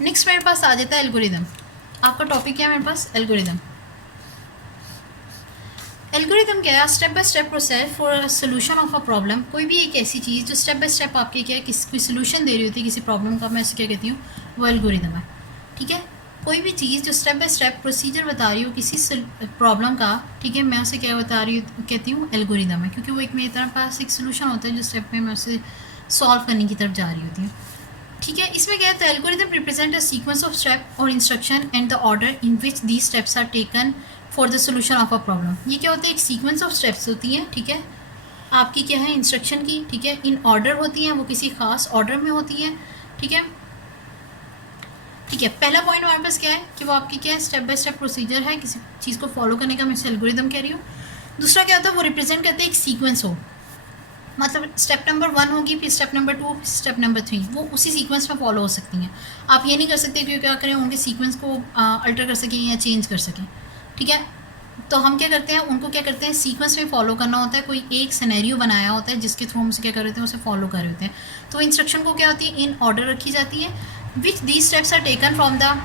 Next मेरे पास आ जाता है एल्गोरिदम। आपका टॉपिक क्या है मेरे पास? एल्गोरिदम। एल्गोरिदम क्या है? Step by step process for solution of a problem. कोई भी एक ऐसी चीज़ जो स्टेप बाय स्टेप आपके क्या है किसी कोई सोल्यूशन दे रही होती है किसी प्रॉब्लम का, मैं इसे क्या कहती हूँ, वो एल्गोरिदम है। ठीक है, कोई भी चीज़ जो स्टेप बाय स्टेप प्रोसीजर बता रही हो किसी प्रॉब्लम का, ठीक है, मैं उसे क्या बता रही हूँ, कहती हूँ एल्गोरिदम है, क्योंकि वो एक मेरे तरफ पास एक सोल्यूशन होता है जो स्टेप में मैं उसे सॉल्व करने की तरफ जा रही होती हूँ। ठीक है, इसमें क्या है, तो algorithm represent a sequence of step और instruction and the order in which the steps are taken for the solution of a problem. ये क्या होता है, एक सीक्वेंस ऑफ स्टेप्स होती हैं, ठीक है, आपकी क्या है इंस्ट्रक्शन की, ठीक है, इन ऑर्डर होती हैं, वो किसी खास ऑर्डर में होती हैं। ठीक है, ठीक है, पहला पॉइंट हमारे पास क्या है कि वो आपकी क्या है स्टेप बाय स्टेप प्रोसीजर है किसी चीज़ को फॉलो करने का, मैं इसे एल्गोरिदम कह रही हूँ। दूसरा क्या होता है, वो रिप्रेजेंट करते हैं एक सीक्वेंस हो, मतलब स्टेप नंबर 1 होगी, फिर स्टेप नंबर 2, फिर स्टेप नंबर 3, वो उसी सीक्वेंस में फॉलो हो सकती हैं। आप ये नहीं कर सकते कि क्या करें उनके सीक्वेंस को अल्टर कर सकें या चेंज कर सकें। ठीक है, तो हम क्या करते हैं, उनको क्या करते हैं सीक्वेंस में फॉलो करना होता है, कोई एक सिनेरियो बनाया होता है जिसके थ्रू हम उसे क्या कर रहे होते हैं, उसे फॉलो कर रहे होते हैं। तो इंस्ट्रक्शन को क्या होती है, इन ऑर्डर रखी जाती है, which these steps are taken from the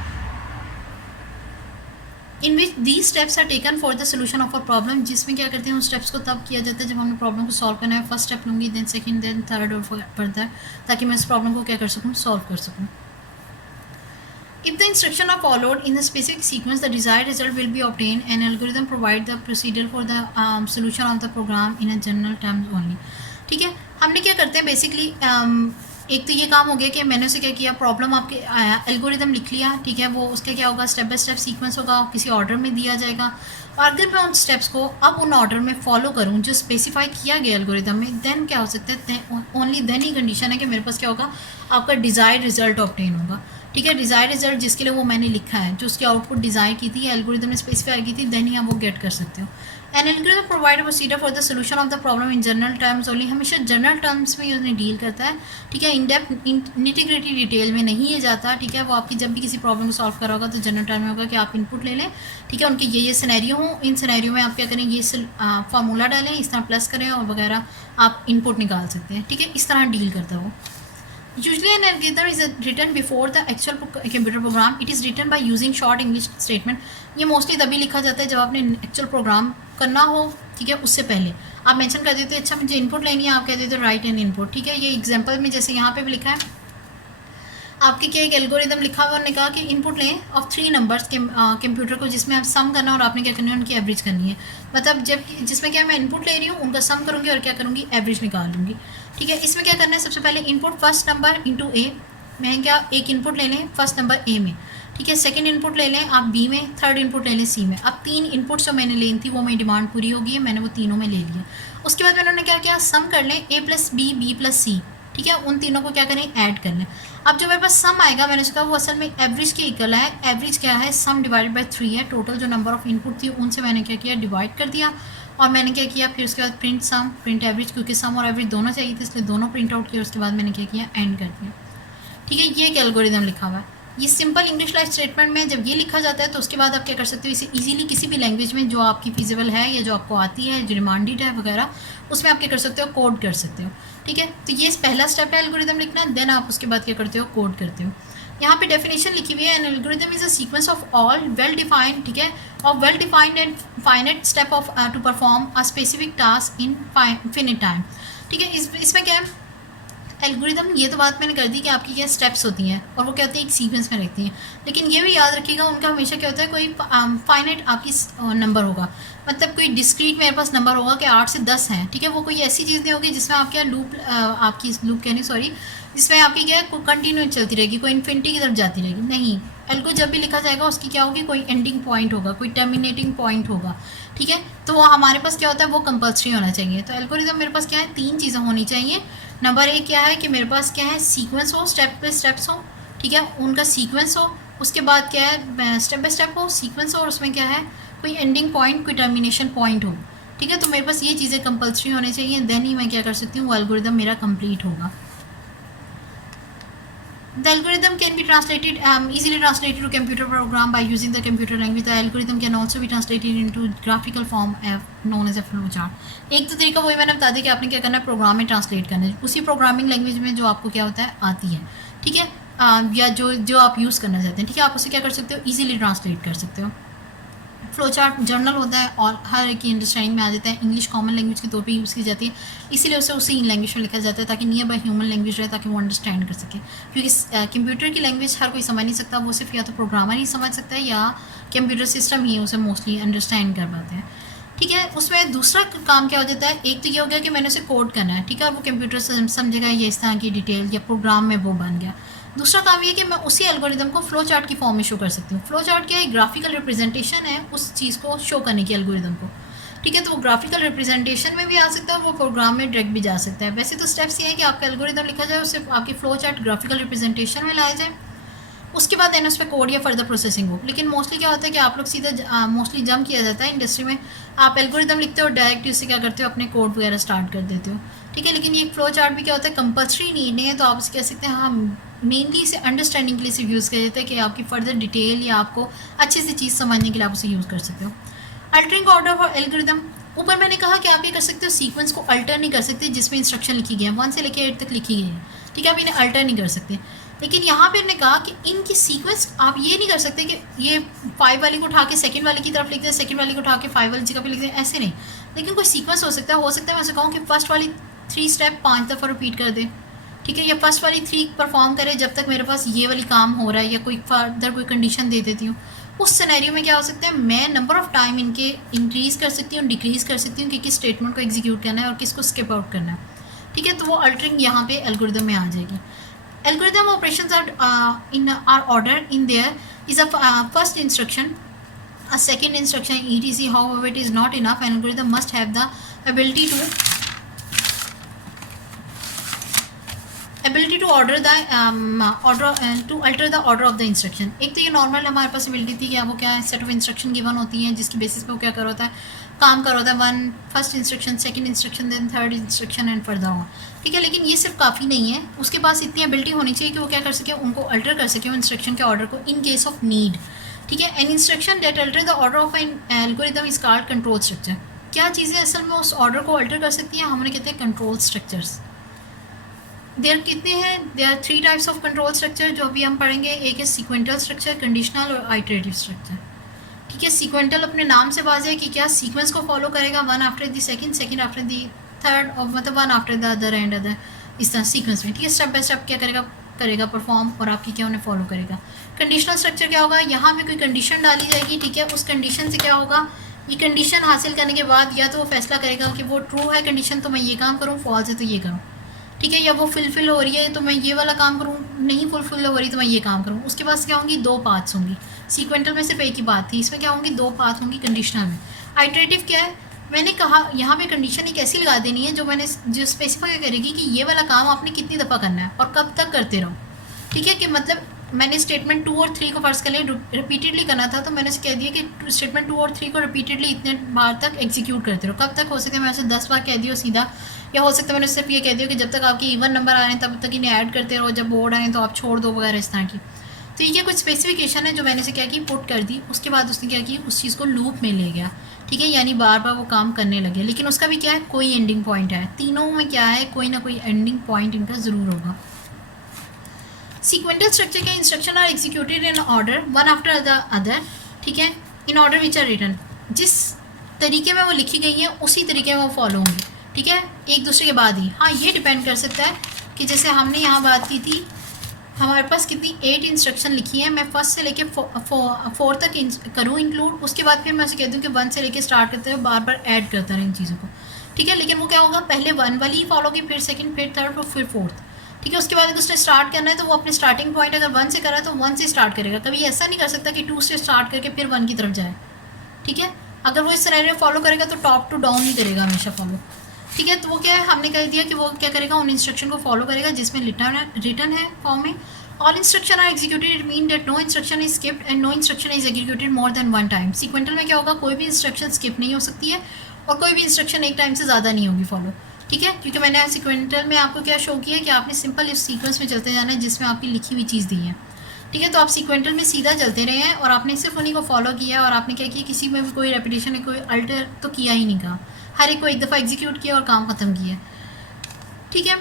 in which these steps are taken for the solution of a problem, जिसमें क्या करते हैं उन स्टेप्स को तब किया जाता है जब हमने प्रॉब्लम को सॉल्व करना है। फर्स्ट स्टेप लूँगी, देन सेकंड, देन थर्ड और फर्दर, ताकि मैं इस प्रॉब्लम को क्या कर सकूँ, सॉल्व कर सकूँ। If the instructions are followed in a specific sequence, the desired result will be obtained. An algorithm provides the procedure for the solution of the program in a general terms only. ठीक है, हमने क्या करते हैं basically, एक तो ये काम हो गया कि मैंने उसे क्या किया, प्रॉब्लम आपके एल्गोरिदम लिख लिया, ठीक है, वो उसका क्या होगा, स्टेप बाय स्टेप सीक्वेंस होगा, किसी ऑर्डर में दिया जाएगा, और अगर मैं उन स्टेप्स को अब उन ऑर्डर में फॉलो करूँ जो स्पेसिफाई किया गया एल्गोरिदम में, देन क्या हो सकता है, ओनली देन ही कंडीशन है कि मेरे पास क्या होगा, आपका डिज़ायर्ड रिजल्ट ऑब्टेन होगा। ठीक है, डिज़ायर रिजल्ट जिसके लिए वो मैंने लिखा है, जो उसकी आउटपुट डिज़ायर की थी, एल्गोरिदम ने स्पेसिफाई की थी, देन ही आप वो गेट कर सकते हो। N algorithm provide procedure for the solution of the problem in general terms only. हमेशा जनरल टर्म्स में उन्हें डील करता है। ठीक है, इन डेप्थ निटी-ग्रिटी डिटेल में नहीं ये जाता। ठीक है, वो आपकी जब भी किसी प्रॉब्लम को सॉल्व करा होगा तो जनरल टर्म में होगा कि आप इनपुट ले लें, ठीक है, उनके ये सिनेरियो हों, इन सिनेरियो में आप क्या करें, ये फार्मूला डालें, इस तरह प्लस करें और वगैरह आप इनपुट निकाल सकते हैं। ठीक है, इस तरह डील करता है वो। Usually an algorithm is written before the actual computer program. It is written by using short English statement. ये मोस्टली तभी लिखा जाता है जब आपने एक्चुअल प्रोग्राम करना हो, ठीक है, उससे पहले आप मेंशन कर देते हैं, अच्छा मुझे इनपुट लेनी है, आप कह देते हो राइट एन इनपुट। ठीक है, ये एग्जांपल में जैसे यहाँ पे भी लिखा है, आपके क्या एक एल्गोरिदम लिखा हुआ, उन्होंने कहा कि इनपुट लें ऑफ 3 नंबर्स के कंप्यूटर को, जिसमें आप सम करना और आपने क्या करनी है, उनकी एवरेज करनी है। मतलब जब जिसमें क्या मैं इनपुट ले रही हूँ उनका सम करूँगी और क्या करूँगी, एवरेज निकाल लूँगी। ठीक है, इसमें क्या करना है, सबसे पहले इनपुट फर्स्ट नंबर इंटू ए, मैं क्या एक इनपुट ले लें फर्स्ट नंबर ए में, ठीक है, सेकंड इनपुट ले लें आप बी में, थर्ड इनपुट ले लें सी में। अब 3 इनपुट जो मैंने लेनी थी वो मेरी डिमांड पूरी होगी है, मैंने वो तीनों में ले लिया। उसके बाद मैंने क्या किया, सम कर लें ए प्लस बी, बी प्लस सी, ठीक है, उन तीनों को क्या करें, ऐड कर लें। अब जो मेरे पास सम आएगा, मैंने कहा वो असल में एवरेज के इक्वल है। एवरेज क्या है, सम डिवाइडेड बाय 3 है। टोटल जो नंबर ऑफ इनपुट थी उनसे मैंने क्या किया, डिवाइड कर दिया, और मैंने क्या किया, फिर उसके बाद प्रिंट सम प्रिंट एवरेज, क्योंकि सम और एवरेज दोनों चाहिए थे इसलिए दोनों प्रिंट आउट किया। उसके बाद मैंने क्या किया, एंड कर दिया। ठीक है, ये एक एल्गोरिदम लिखा हुआ है। ये सिंपल इंग्लिश लाइक स्टेटमेंट में जब ये लिखा जाता है तो उसके बाद आप क्या कर सकते हो, इसे इजीली किसी भी लैंग्वेज में जो आपकी फिजिबल है या जो आपको आती है, जो डिमांडेड है वगैरह, उसमें आप क्या कर सकते हो, कोड कर सकते हो। ठीक है, तो ये पहला स्टेप है एल्गोरिदम लिखना, देन आप उसके बाद क्या करते हो, कोड करते हो। यहाँ पे डेफिनेशन लिखी हुई है, an algorithm is a sequence of all well defined, ठीक है, of well defined and finite step of to perform a specific task in finite time. ठीक है, इसमें क्या है एल्गोरिदम, ये तो बात मैंने कर दी कि आपकी क्या स्टेप्स होती हैं और वो क्या होती है एक सीक्वेंस में रहती हैं, लेकिन ये भी याद रखिएगा उनका हमेशा क्या होता है, कोई फाइनाइट आपकी नंबर होगा, मतलब कोई डिस्क्रीट मेरे पास नंबर होगा कि 8 से 10 हैं। ठीक है, वो कोई ऐसी चीज़ नहीं होगी जिसमें आप क्या लूप आपकी लूप कहनी सॉरी, जिसमें आपकी क्या है कंटिन्यू चलती रहेगी, कोई इन्फिनिटी की तरफ जाती रहेगी, नहीं। एल्गो जब भी लिखा जाएगा उसकी क्या होगी, कोई एंडिंग पॉइंट होगा, कोई टर्मिनेटिंग पॉइंट होगा। ठीक है, तो वो हमारे पास क्या होता है, वो कंपल्सरी होना चाहिए। तो एल्गोरिदम मेरे पास क्या है, 3 चीज़ें होनी चाहिए। नंबर 1 क्या है कि मेरे पास क्या है, सीक्वेंस हो, स्टेप बाय स्टेप्स हो, ठीक है, उनका सीक्वेंस हो। उसके बाद क्या है, स्टेप बाय स्टेप हो, सीक्वेंस हो, और उसमें क्या है, कोई एंडिंग पॉइंट, कोई टर्मिनेशन पॉइंट हो। ठीक है, तो मेरे पास ये चीज़ें कंपल्सरी होनी चाहिए, देन ही मैं क्या कर सकती हूँ, वो एल्गोरिदम मेरा कंप्लीट होगा। The algorithm can be translated easily translated to computer program by using the computer language. The algorithm can also be translated into graphical form known as a flowchart. एक तो तरीका वही मैंने बता दिया कि आपने क्या करना है, प्रोग्राम में ट्रांसलेट करना है उसी प्रोग्रामिंग लैंग्वेज में जो आपको क्या होता है, आती है। ठीक है, या जो जो आप यूज़ करना चाहते हैं, ठीक है, आप उसे क्या कर सकते हो, ईजिली ट्रांसलेट कर सकते हो। फ्लो चार्ट जर्नल होता है और हर एक की अंडरस्टैंडिंग में आ जाता है, इंग्लिश कॉमन लैंग्वेज के तौर पे यूज़ की जाती है, इसीलिए उसे उसी लैंग्वेज में लिखा जाता है ताकि नियर बाय ह्यूमन लैंग्वेज रहे, ताकि वो अंडरस्टैंड कर सके। क्योंकि कंप्यूटर की लैंग्वेज हर कोई समझ नहीं सकता, वो सिर्फ या तो प्रोग्रामर ही समझ सकता है या कंप्यूटर सिस्टम ही उसे मोस्टली अंडरस्टैंड कर पाते हैं, ठीक है। उसमें दूसरा काम क्या हो जाता है, एक तो ये हो गया कि मैंने उसे कोड करना है, ठीक है, और वो कंप्यूटर समझेगा ये इस तरह की डिटेल या प्रोग्राम में वो बन गया। दूसरा काम ये कि मैं उसी एल्गोरिदम को फ्लो चार्ट की फॉर्म में शो कर सकती हूँ। फ्लो चार्ट क्या है, ग्राफिकल रिप्रेजेंटेशन है उस चीज़ को शो करने की एल्गोरिदम को, ठीक है। तो वो ग्राफिकल रिप्रेजेंटेशन में भी आ सकता है, वो प्रोग्राम में डायरेक्ट भी जा सकता है। वैसे तो स्टेप्स ये हैं कि आपका एल्गोरिदम लिखा जाए, उससे आपकी फ्लो चार्ट ग्राफिकल रिप्रेजेंटेशन में लाया जाए, उसके बाद देन उस पर कोड या फर्दर प्रोसेसिंग हो। लेकिन मोस्टली क्या होता है कि आप लोग सीधा मोस्टली जम किया जाता है इंडस्ट्री में, आप एल्गोरिदम लिखते हो डायरेक्ट उससे क्या करते हो, अपने कोड वगैरह स्टार्ट कर देते हो, ठीक है। लेकिन ये फ्लो चार्ट भी क्या होता है, कंपल्सरी नहीं है, तो आप इसे कह सकते हैं हाँ मेनली इसे अंडरस्टैंडिंग के लिए सिर्फ यूज़ किया जाता है कि आपकी फर्दर डिटेल या आपको अच्छे से चीज़ समझने के लिए आप उसे यूज़ कर सकते हो। अल्टरिंग ऑर्डर फॉर एल्गोरिदम, ऊपर मैंने कहा कि आप ये कर सकते हो, सीक्वेंस को अल्टर नहीं कर सकते जिसमें इंस्ट्रक्शन लिखी गई है, 1 से लेकर 8 तक लिखी गई है, ठीक है, आप इन्हें अल्टर नहीं कर सकते। लेकिन यहाँ पे हमने कहा कि इनकी सीक्वेंस आप ये नहीं कर सकते कि ये 5 वाली को उठा के सेकंड वाले की तरफ लिख दें, सेकंड वाली को उठा के 5 वाली जगह पे लिख दें, ऐसे नहीं। लेकिन कोई सीक्वेंस हो सकता है मैं ऐसे कहूँ कि फर्स्ट वाली 3 स्टेप 5 दफ़ा रिपीट कर दें, ठीक है, या फर्स्ट वाली 3 परफॉर्म करें जब तक मेरे पास ये वाली काम हो रहा है, या कोई फर्दर कोई कंडीशन दे देती हूँ। उस सिनेरियो में क्या हो सकता है, मैं नंबर ऑफ़ टाइम इनके इंक्रीज़ कर सकती हूँ, डिक्रीज़ कर सकती हूँ कि किस स्टेटमेंट को एग्जीक्यूट करना है और किसको स्किप आउट करना है, ठीक है। तो वो अल्टरिंग यहाँ पे एल्गोरिदम में आ जाएगी। Algorithm operations are ordered in there is a first instruction, a second instruction, etc. However, it is not enough. An algorithm must have the ability to order the to alter the order of the instruction. एक तो ये normal हमारे पास ability थी कि वो क्या है, set of instruction given होती हैं जिसकी बेसिस पे वो क्या कर होता है, काम कर होता है, 1 first instruction, second instruction, then third instruction and further on, ठीक है। लेकिन ये सिर्फ काफ़ी नहीं है, उसके पास इतनी एबिलिटी होनी चाहिए कि वो क्या कर सके, उनको अल्टर कर सके इंस्ट्रक्शन के ऑर्डर को इन केस ऑफ नीड, ठीक है। An instruction that alter the order of an algorithm is called control structure. क्या चीज़ें असल में उस ऑर्डर को अल्टर कर सकती हैं, हमने कहते हैं कंट्रोल स्ट्रक्चर्स। देयर कितने हैं, there 3 types of control structure जो अभी हम पढ़ेंगे। एक है सीक्वेंटल स्ट्रक्चर, कंडीशनल और आइटरेटिव स्ट्रक्चर, ठीक है। सीक्वेंटल अपने नाम से वाज़ है कि क्या सीक्वेंस को फॉलो करेगा, 1 after the second, second after the third, और मतलब 1 after the other and other, इस तरह सीक्वेंस में, ठीक है। स्टेप बाय स्टेप क्या करेगा परफॉर्म, और आपकी क्या उन्हें फॉलो करेगा। कंडीशनल स्ट्रक्चर क्या होगा, यहाँ पे कोई कंडीशन डाली जाएगी, ठीक है। उस कंडीशन से क्या होगा, ये कंडीशन हासिल करने के बाद या तो वो फैसला करेगा कि वो ट्रू है कंडीशन तो मैं ये काम करूँ, फॉल्स है तो ये करूँ, ठीक है, या वो फुलफिल हो रही है तो मैं ये वाला काम करूँ, नहीं फुलफिल हो रही तो मैं ये काम करूँ। उसके पास क्या होंगी, 2 पाथ्स होंगी। सीक्वेंटल में सिर्फ एक ही बात थी, इसमें क्या होंगी, 2 पाथ होंगी कंडीशनल में। आइटरेटिव क्या है, मैंने कहा यहाँ पे कंडीशन एक ऐसी लगा देनी है जो स्पेसिफाई करेगी कि ये वाला काम आपने कितनी दफ़ा करना है और कब तक करते रहो, ठीक है। कि मतलब मैंने स्टेटमेंट 2 और 3 को फर्ज कर लिया, रिपीटेडली करना था, तो मैंने कह दिया कि स्टेटमेंट 2 और 3 को रिपीटेडली इतने बार तक एग्जीक्यूट करते रहो। कब तक हो सके, मैं उसे 10 बार कह दिया सीधा, या हो सकता है मैंने सिर्फ ये कह दिया कि जब तक आपके इवन नंबर आ रहे हैं तब तक इन्हें ऐड करते रहो, जब बोर्ड आए तो आप छोड़ दो वगैरह इस तरह की। तो ये कुछ स्पेसिफिकेशन है जो मैंने से क्या की, पुट कर दी। उसके बाद उसने क्या की, उस चीज़ को लूप में ले गया, ठीक है, यानी बार बार वो काम करने लगे। लेकिन उसका भी क्या है, कोई एंडिंग पॉइंट है। तीनों में क्या है, कोई ना कोई एंडिंग पॉइंट इनका ज़रूर होगा। सीक्वेंटल स्ट्रक्चर के instruction are executed in order, one after the other, ठीक है, in order which are written. जिस तरीके में वो लिखी गई हैं उसी तरीके में वो फॉलो होंगी, ठीक है, एक दूसरे के बाद ही। हाँ, ये डिपेंड कर सकता है कि जैसे हमने यहाँ बात की थी, हमारे पास कितनी 8 इंस्ट्रक्शन लिखी हैं, मैं फर्स्ट से लेके 4 तक करूँ इंक्लूड, उसके बाद फिर मैं उसे कह दूँ कि 1 से लेके स्टार्ट करते हुए बार बार ऐड करता रहे इन चीज़ों को, ठीक है। लेकिन वो क्या होगा, पहले 1 वाली ही फॉलो की, फिर सेकंड, फिर थर्ड और फिर फोर्थ, ठीक है। उसके बाद अगर उसने स्टार्ट करना है तो वो अपने स्टार्टिंग पॉइंट अगर 1 से कर रहा है तो 1 से स्टार्ट करेगा। कभी ऐसा नहीं कर सकता कि 2 से स्टार्ट करके फिर 1 की तरफ जाए, ठीक है। अगर वो इस सिनेरियो फॉलो करेगा तो टॉप टू डाउन ही करेगा हमेशा फॉलो, ठीक है। तो वो क्या है, हमने कह दिया कि वो क्या करेगा, उन इंस्ट्रक्शन को फॉलो करेगा जिसमें रिटर्न है फॉर्म में। All instruction are executed, it mean that no instruction is skipped and no instruction is executed more than 1 time. Sequential में क्या होगा, कोई भी इंस्ट्रक्शन स्किप नहीं हो सकती है और कोई भी इंस्ट्रक्शन एक टाइम से ज़्यादा नहीं होगी फॉलो, ठीक है। क्योंकि मैंने सीक्वेंटल में आपको क्या शो किया कि आपने सिंपल इस सीक्वेंस में चलते जाना है जिसमें आपकी लिखी हुई चीज़ दी है, ठीक है। तो आप सीक्वेंटल में सीधा चलते रहे हैं और आपने सिर्फ उन्हीं को फॉलो किया और आपने क्या किया, किसी में भी कोई रेपिटेशन है, कोई अल्टर तो किया ही नहीं, कहा हर एक को एक दफ़ा एग्जीक्यूट किया और काम ख़त्म किया, ठीक है।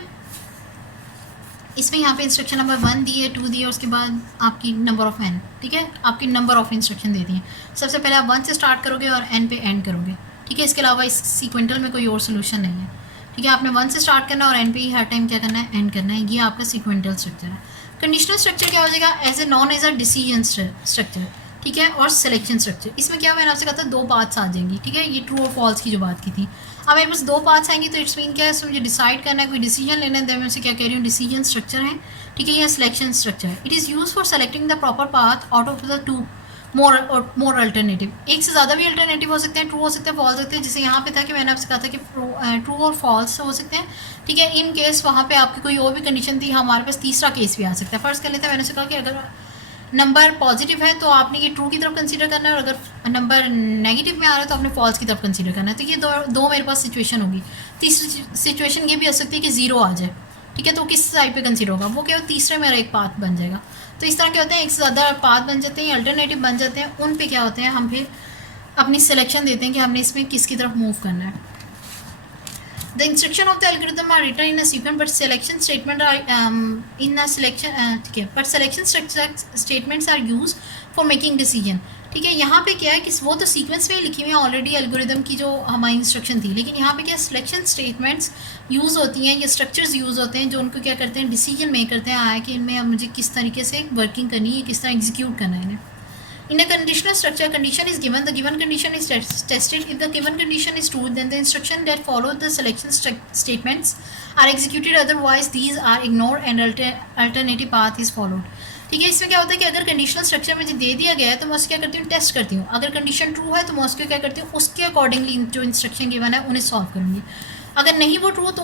इसमें यहाँ पे इंस्ट्रक्शन नंबर 1 दी है, 2 दी है, उसके बाद आपकी नंबर ऑफ़ n, ठीक है, आपकी नंबर ऑफ़ इंस्ट्रक्शन दे दी है। सबसे पहले आप 1 से स्टार्ट करोगे और n पे एंड करोगे, ठीक है। इसके अलावा इस सीक्वेंटल में कोई और सोल्यूशन नहीं है, ठीक है। आपने 1 से स्टार्ट करना है और n पे ही हर टाइम क्या करना है, एंड करना है। ये आपका सीक्वेंटल स्ट्रक्चर है। कंडीशनल स्ट्रक्चर क्या हो जाएगा, as a known as a decision structure, ठीक है, और सिलेक्शन स्ट्रक्चर। इसमें क्या मैंने आपसे कहा था, 2 पार्ट्स आ जाएंगी, ठीक है। ये ट्रू और फॉल्स की जो बात की थी, अब मेरे पास 2 पार्ट्स आएंगी, तो इट्स मीन क्या है, इसमें मुझे डिसाइड करना है, कोई डिसीजन लेना है। मैं उसे क्या कह रही हूँ, डिसीजन स्ट्रक्चर है, ठीक है, या सिलेक्शन स्ट्रक्चर है। It is use for selecting the proper path out of the 2 more alternative. एक से ज़्यादा भी अल्टरनेटिव हो सकते हैं, ट्रू हो सकते हैं, फॉल्स होते हैं। जैसे यहाँ पे था कि मैंने आपसे कहा था कि ट्रू और फॉल्स हो सकते हैं, ठीक है। इन केस वहाँ पे आपकी कोई और भी कंडीशन थी, हमारे पास तीसरा केस भी आ सकता है। फर्स्ट कर लेते हैं, मैंने उसे कहा कि अगर नंबर पॉजिटिव है तो आपने ये ट्रू की तरफ कंसीडर करना है, और अगर नंबर नेगेटिव में आ रहा है तो आपने फॉल्स की तरफ कंसीडर करना है। तो ये दो मेरे पास सिचुएशन होगी। तीसरी सिचुएशन ये भी हो सकती है कि 0 आ जाए, ठीक है। तो किस साइड पे कंसीडर होगा, वो क्या हो, तीसरे मेरा एक पाथ बन जाएगा। तो इस तरह क्या होते हैं, एक से ज़्यादा पाथ बन जाते हैं, अल्टरनेटिव बन जाते हैं। उन पे क्या होते हैं, हम फिर अपनी सिलेक्शन देते हैं कि हमने इसमें किसकी तरफ मूव करना है। The instruction of the algorithm are written in a sequence, but selection statement are in a selection, ठीक है, but selection statements are used for making decision, ठीक है। यहाँ पे क्या है कि वो तो सीक्वेंस में लिखी हुई है ऑलरेडी एल्गोरिदम की जो हमारी इंस्ट्रक्शन थी, लेकिन यहाँ पे क्या सिलेक्शन स्टेटमेंट्स यूज़ होती हैं, ये स्ट्रक्चर्स यूज़ होते हैं जो उनको क्या करते हैं, डिसीजन मेक करते हैं आया कि इनमें अब मुझे किस तरीके से वर्किंग करनी है, किस तरह एग्जीक्यूट करना है इन्हें। In a conditional structure, condition is given. The given condition is tested. If the given condition is true, then the instruction that follow the selection statements are executed. Otherwise, these are ignored and alternative path is followed. ठीक है। इसमें क्या होता है कि अगर conditional structure मुझे दे दिया गया है तो मैं उसको क्या करती हूँ, टेस्ट करती हूँ। अगर कंडीशन ट्रू है तो मैं उसको क्या करती हूँ, उसके अकॉर्डिंगली जो इंस्ट्रक्शन गिवन है उन्हें सॉल्व करूँगी। अगर नहीं वो ट्रू तो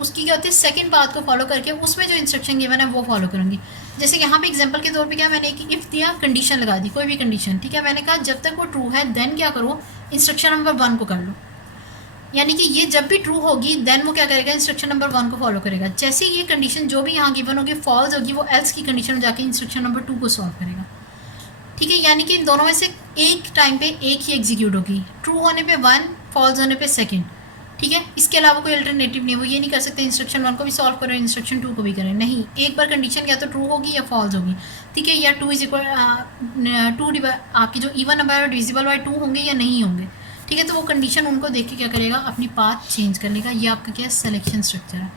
उसकी क्या होती है, सेकंड पाथ को फॉलो करके उसमें जो इंस्ट्रक्शन गिवन है वो फॉलो करूँगी। जैसे यहाँ पे एग्जांपल के तौर पे क्या मैंने एक इफ़ दिया, कंडीशन लगा दी, कोई भी कंडीशन, ठीक है। मैंने कहा जब तक वो ट्रू है देन क्या करो, इंस्ट्रक्शन नंबर 1 को कर लो। यानी कि ये जब भी ट्रू होगी देन वो क्या करेगा, इंस्ट्रक्शन नंबर 1 को फॉलो करेगा। जैसे ये कंडीशन जो भी यहाँ गिवन होगी फॉल्स होगी, वो एल्स की कंडीशन में जाके इंस्ट्रक्शन नंबर 2 को सॉल्व करेगा, ठीक है। यानी कि इन दोनों में से एक टाइम पे एक ही एग्जीक्यूट होगी, ट्रू होने पे 1, फॉल्स होने पे 2, ठीक है। इसके अलावा कोई अल्टरनेटिव नहीं, वो ये नहीं कर सकते इंस्ट्रक्शन 1 को भी सॉल्व करें, इंस्ट्रक्शन 2 को भी करें, नहीं। एक बार कंडीशन या तो ट्रू होगी या फॉल्स होगी, ठीक है, या 2 इज इक्वल आपकी जो इवन नंबर है डिविजिबल बाय 2 होंगे या नहीं होंगे, ठीक है। तो वो कंडीशन उनको देख के क्या करेगा, अपनी पाथ चेंज कर लेगा। ये आपका क्या है, सिलेक्शन स्ट्रक्चर है।